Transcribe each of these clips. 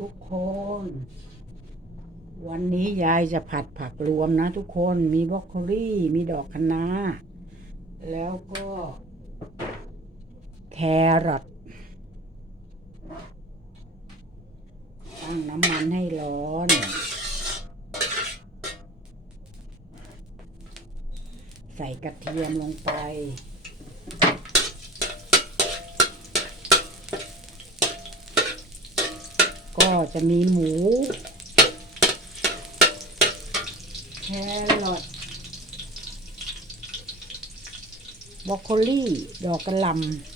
ทุกคน วันนี้ยายจะผัดผักรวมนะทุกคนมีบรอกโคลีมีดอกคะน้า แล้วก็ แครอทตั้งน้ำมันให้ร้อน ใส่กระเทียมลงไป ก็จะมีหมู แครอทบรอกโคลีดอกกระหลำ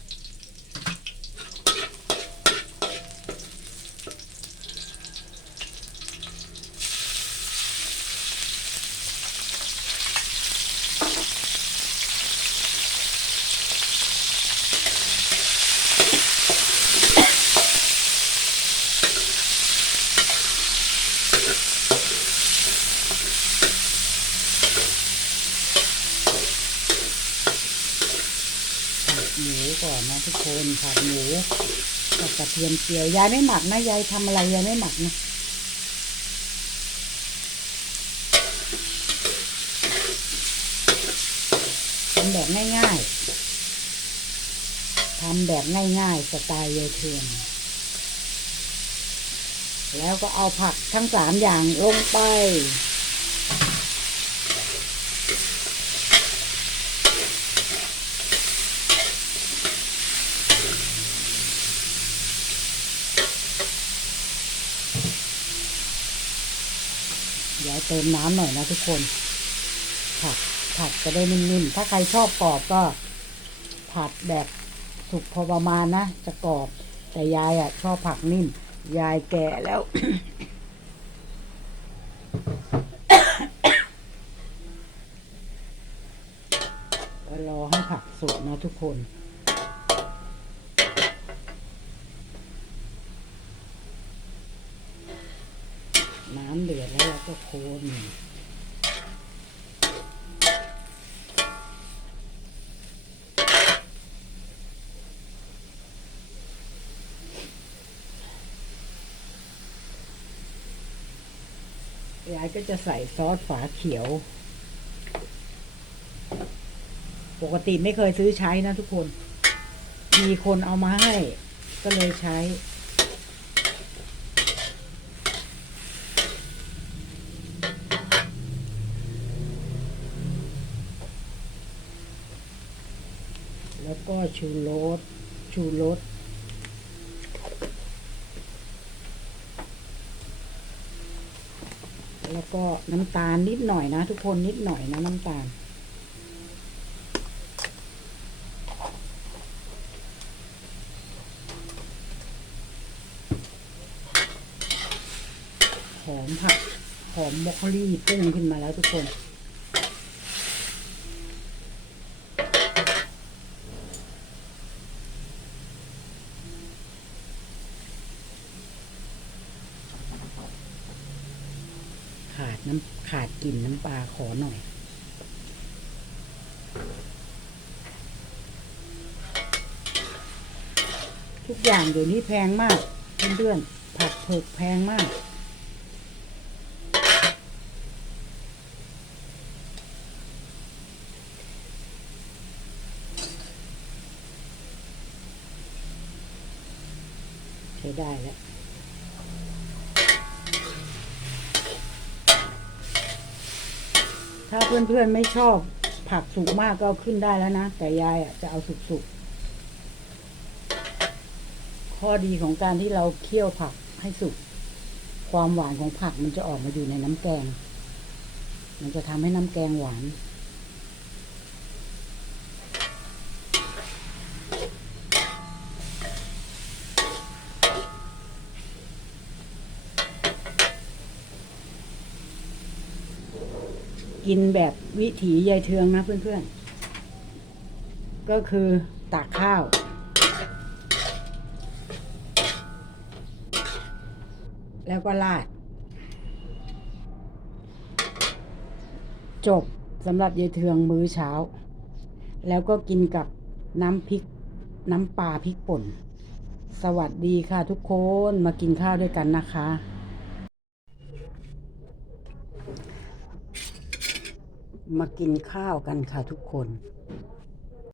ผัดหมูก่อน นคนผัดหมูกับกระเทียมเจียวยายไม่หมักนะยายทำอะไรยายไม่หมักนะทำแบบง่ายๆทำแบบง่ายๆสไตล์ยายเทืองแล้วก็เอาผักทั้งสามอย่างลงไป เดี๋ยวเติมน้ำหน่อยนะทุกคน ผัดผัดจะได้นิ่มๆ ถ้าใครชอบกรอบก็ ผัดแบบสุกพอประมาณนะ จะกรอบ แต่ยายอะ ชอบผักนิ่ม ยายแก่แล้ว รอให้ผักสุกนะทุกคนำเดือดแล้วเราก็คน ยายก็จะใส่ซอสฝาเขียว ปกติไม่เคยซื้อใช้นะทุกคน มีคนเอามาให้ ก็เลยใช้ แล้วก็ชูรสชูรส แล้วก็น้ำตาลนิดหน่อยนะ ทุกคนนิดหน่อยนะน้ำตาล หอมผักหอมบรอกโคลีปุ้งขึ้นมาแล้วทุกคน ขาดน้ำขาดกลิ่นน้ำปลาขอหน่อยทุกอย่างเดี๋ยวนี้แพงมากเพื่อนๆผักเผือกแพงมาก ใช้ได้แล้ว ถ้าเพื่อนๆไม่ชอบผักสุกมากก็ขึ้นได้แล้วนะ แต่ยายอะจะเอาสุกๆ ข้อดีของการที่เราเคี่ยวผักให้สุก ความหวานของผักมันจะออกมาอยู่ในน้ำแกง มันจะทำให้น้ำแกงหวาน กินแบบวิถียายเทืองนะเพื่อนๆ ก็คือตักข้าว แล้วก็ราด จบสำหรับยายเทืองมื้อเช้า แล้วก็กินกับน้ำพริก น้ำปลาพริกป่น สวัสดีค่ะทุกคนมากินข้าวด้วยกันนะคะ มากินข้าวกันค่ะทุกคน